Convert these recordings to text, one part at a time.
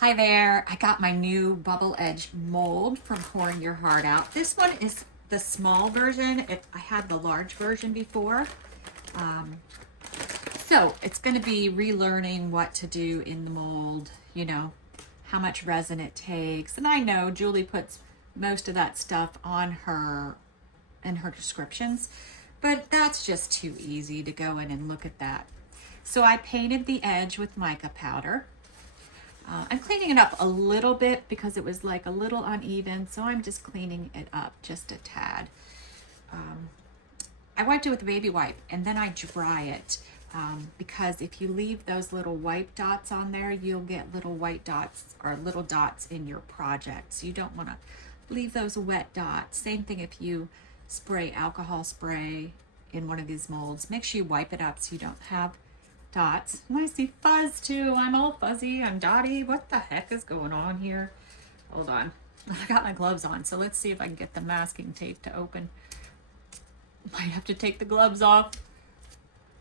Hi there, I got my new bubble edge mold from Pouring Your Heart Out. This one is the small version. I had the large version before. Um, so it's gonna be relearning what to do in the mold, how much resin it takes. And I know Julie puts most of that stuff on in her descriptions, but that's just too easy to go in and look at that. So I painted the edge with mica powder. I'm cleaning it up a little bit because it was like a little uneven, so I'm just cleaning it up just a tad. I wiped it with a baby wipe and then I dry it because if you leave those little white dots on there, you'll get little white dots or little dots in your project. So you don't want to leave those wet dots. Same thing if you spray alcohol spray in one of these molds. Make sure you wipe it up so you don't have dots. And I see fuzz too. I'm all fuzzy. I'm dotty. What the heck is going on here? Hold on. I got my gloves on, so let's see if I can get the masking tape to open. Might have to take the gloves off.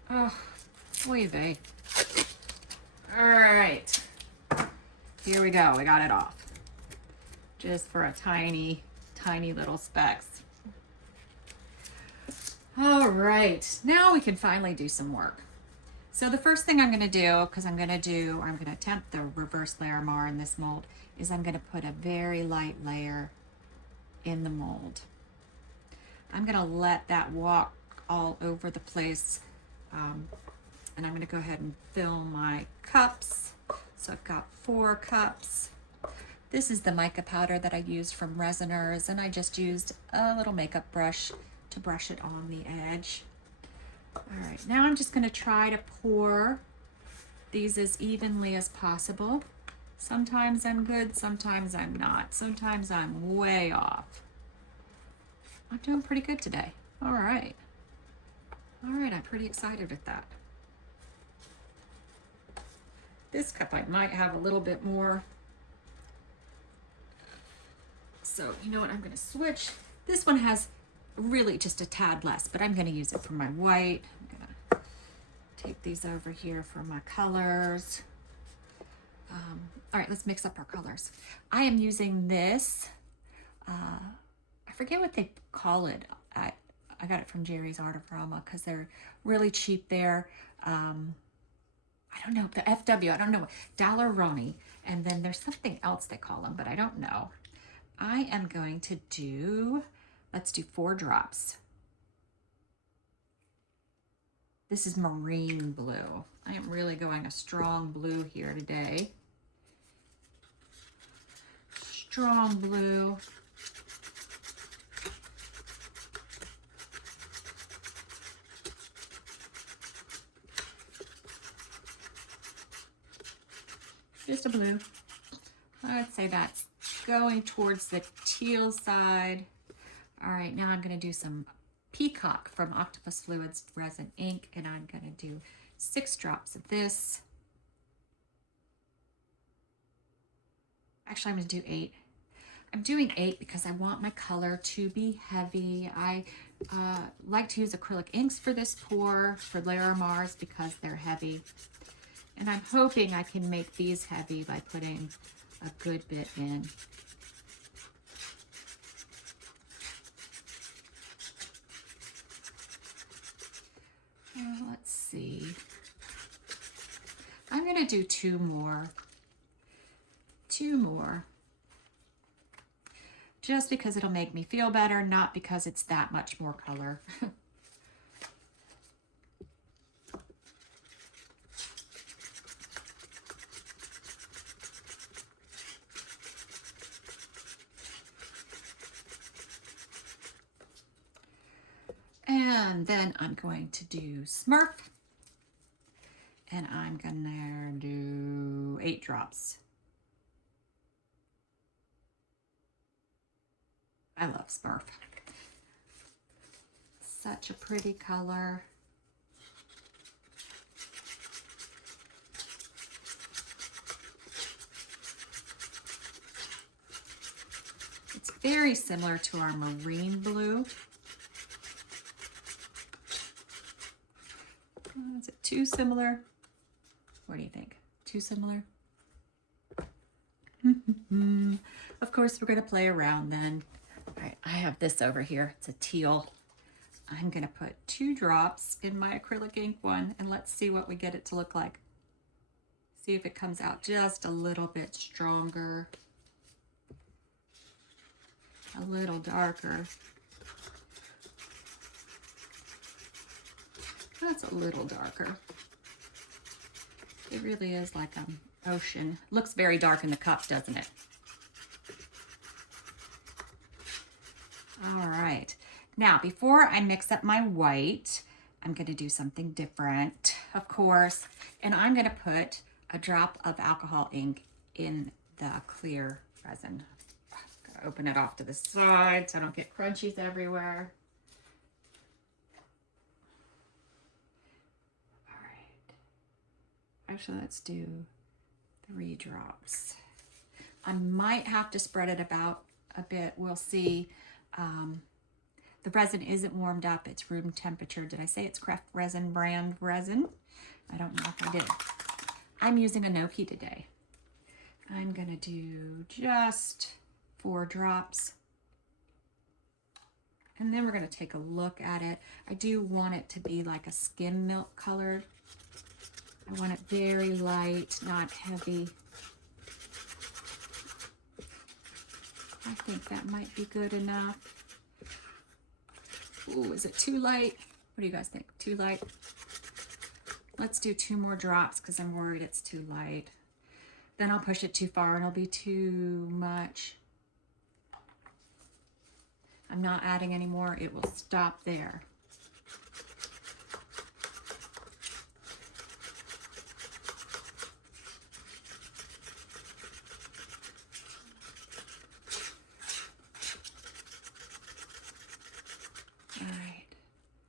Oh, oy vey. All right. Here we go. We got it off. Just for a tiny, tiny little specks. All right. Now we can finally do some work. So the first thing I'm going to do, because I'm going to attempt the reverse layer mar in this mold, is I'm going to put a very light layer in the mold. I'm going to let that walk all over the place. And I'm going to go ahead and fill my cups. So I've got 4 cups. This is the mica powder that I used from Resiners, and I just used a little makeup brush to brush it on the edge. All right, now I'm just going to try to pour these as evenly as possible. Sometimes I'm good, sometimes I'm not. Sometimes I'm way off. I'm doing pretty good today. All right. All right, I'm pretty excited with that. This cup I might have a little bit more. So you know what, I'm going to switch. This one has really just a tad less, but I'm going to use it for my white. I'm going to take these over here for my colors. All right, let's mix up our colors. I am using this, I forget what they call it. I got it from Jerry's Art Aroma because they're really cheap there. I don't know, the FW, I don't know, Dalaroni. And then there's something else they call them, but I don't know. I am going to do, let's do 4 drops. This is marine blue. I am really going a strong blue here today. Strong blue. Just a blue. I would say that's going towards the teal side. All right, now I'm going to do some Peacock from Octopus Fluids Resin Ink, and I'm going to do 6 drops of this. Actually, I'm going to do 8. I'm doing 8 because I want my color to be heavy. I like to use acrylic inks for this pour, for layer mars, because they're heavy. And I'm hoping I can make these heavy by putting a good bit in. Let's see. I'm going to do 2 more. 2 more. Just because it'll make me feel better, not because it's that much more color. And then I'm going to do Smurf. And I'm gonna do 8 drops. I love Smurf. Such a pretty color. It's very similar to our marine blue. Is it too similar? What do you think? Too similar? Of course, we're going to play around then. All right, I have this over here. It's a teal. I'm going to put 2 drops in my acrylic ink one, and let's see what we get it to look like. See if it comes out just a little bit stronger, a little darker. That's a little darker. It really is like an ocean. Looks very dark in the cup, doesn't it? All right. Now, before I mix up my white, I'm going to do something different, of course, and I'm going to put a drop of alcohol ink in the clear resin. I'm going to open it off to the side so I don't get crunchies everywhere. All right. Actually, let's do 3 drops. I might have to spread it about a bit. We'll see. The resin isn't warmed up. It's room temperature. Did I say it's Craft Resin brand resin? I don't know if I did. I'm using Enoki today. I'm going to do just 4 drops. And then we're going to take a look at it. I do want it to be like a skim milk colored. I want it very light, not heavy. I think that might be good enough. Ooh, is it too light? What do you guys think? Too light? Let's do 2 more drops because I'm worried it's too light. Then I'll push it too far and it'll be too much. I'm not adding any more. It will stop there.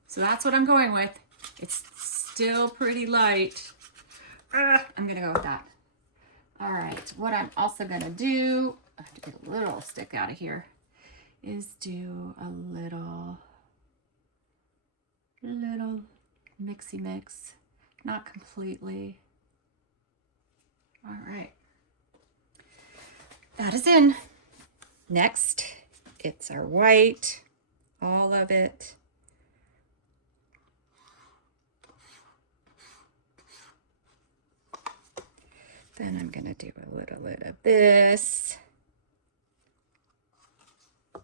So that's what I'm going with. It's still pretty light. I'm gonna go with that. All right, what I'm also gonna do, I have to get a little stick out of here, is do a little mixy mix, not completely. All right, that is in. Next, it's our white, all of it. Then I'm gonna do a little bit of this, a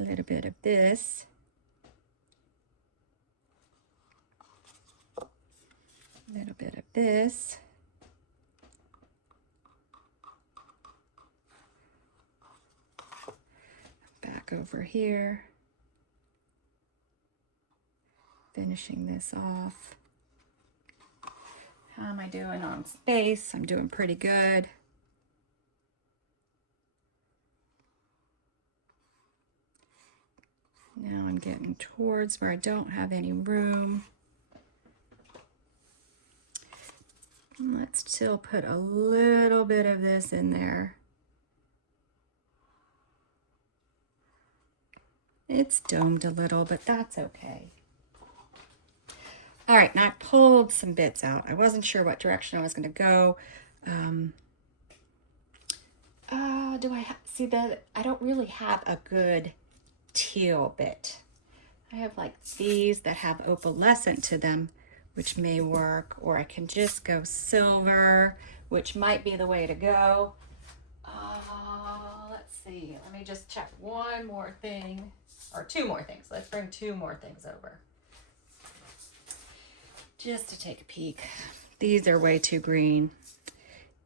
little bit of this, a little bit of this, back over here, finishing this off. How am I doing on space? I'm doing pretty good. Now I'm getting towards where I don't have any room. Let's still put a little bit of this in there. It's domed a little, but that's okay. All right, now I pulled some bits out. I wasn't sure what direction I was going to go. Do I see that? I don't really have a good teal bit. I have like these that have opalescent to them, which may work, or I can just go silver, which might be the way to go. Let's see. Let me just check one more thing, or 2 more things. Let's bring 2 more things over. Just to take a peek. These are way too green.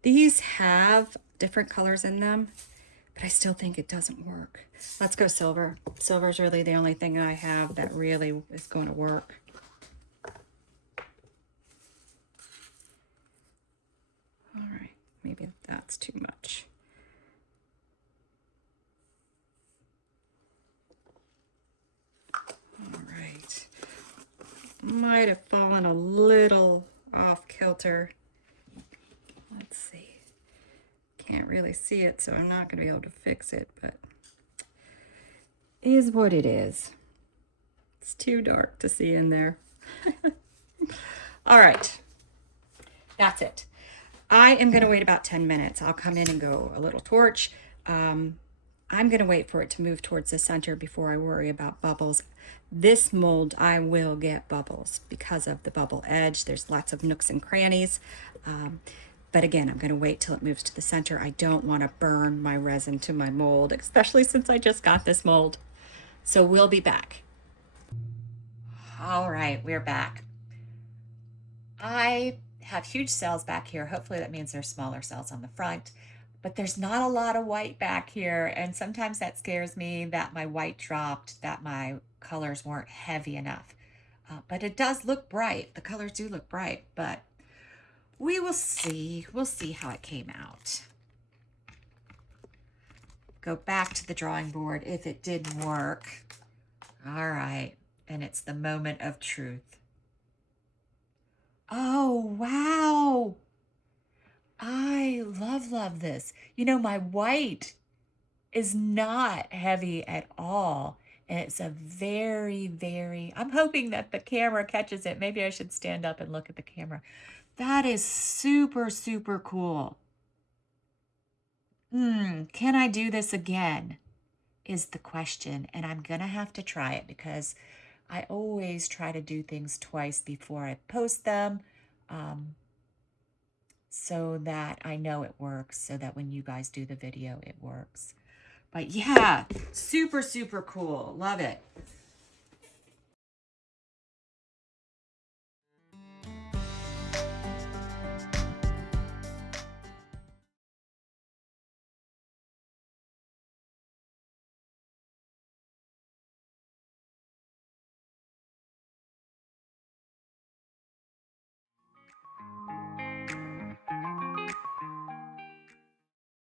These have different colors in them, but I still think it doesn't work. Let's go silver. Silver is really the only thing I have that really is going to work. All right, maybe that's too much. All right. Might have fallen a little off kilter. Let's see. Can't really see it, so I'm not going to be able to fix it, but it is what it is. It's too dark to see in there. All right. That's it. I am going to wait about 10 minutes. I'll come in and go a little torch. I'm going to wait for it to move towards the center before I worry about bubbles. This mold, I will get bubbles because of the bubble edge. There's lots of nooks and crannies. But again, I'm going to wait till it moves to the center. I don't want to burn my resin to my mold, especially since I just got this mold. So we'll be back. All right, we're back. I have huge cells back here. Hopefully that means there's smaller cells on the front, but there's not a lot of white back here. And sometimes that scares me that my white dropped, that my colors weren't heavy enough. But it does look bright. The colors do look bright, but we will see. We'll see how it came out. Go back to the drawing board if it didn't work. All right, and it's the moment of truth. Oh, wow. I love this. You know, my white is not heavy at all. And it's a very, I'm hoping that the camera catches it. Maybe I should stand up and look at the camera. That is super, super cool. Can I do this again? Is the question. And I'm going to have to try it because I always try to do things twice before I post them, so that I know it works, so that when you guys do the video, it works. But yeah, super, super cool. Love it.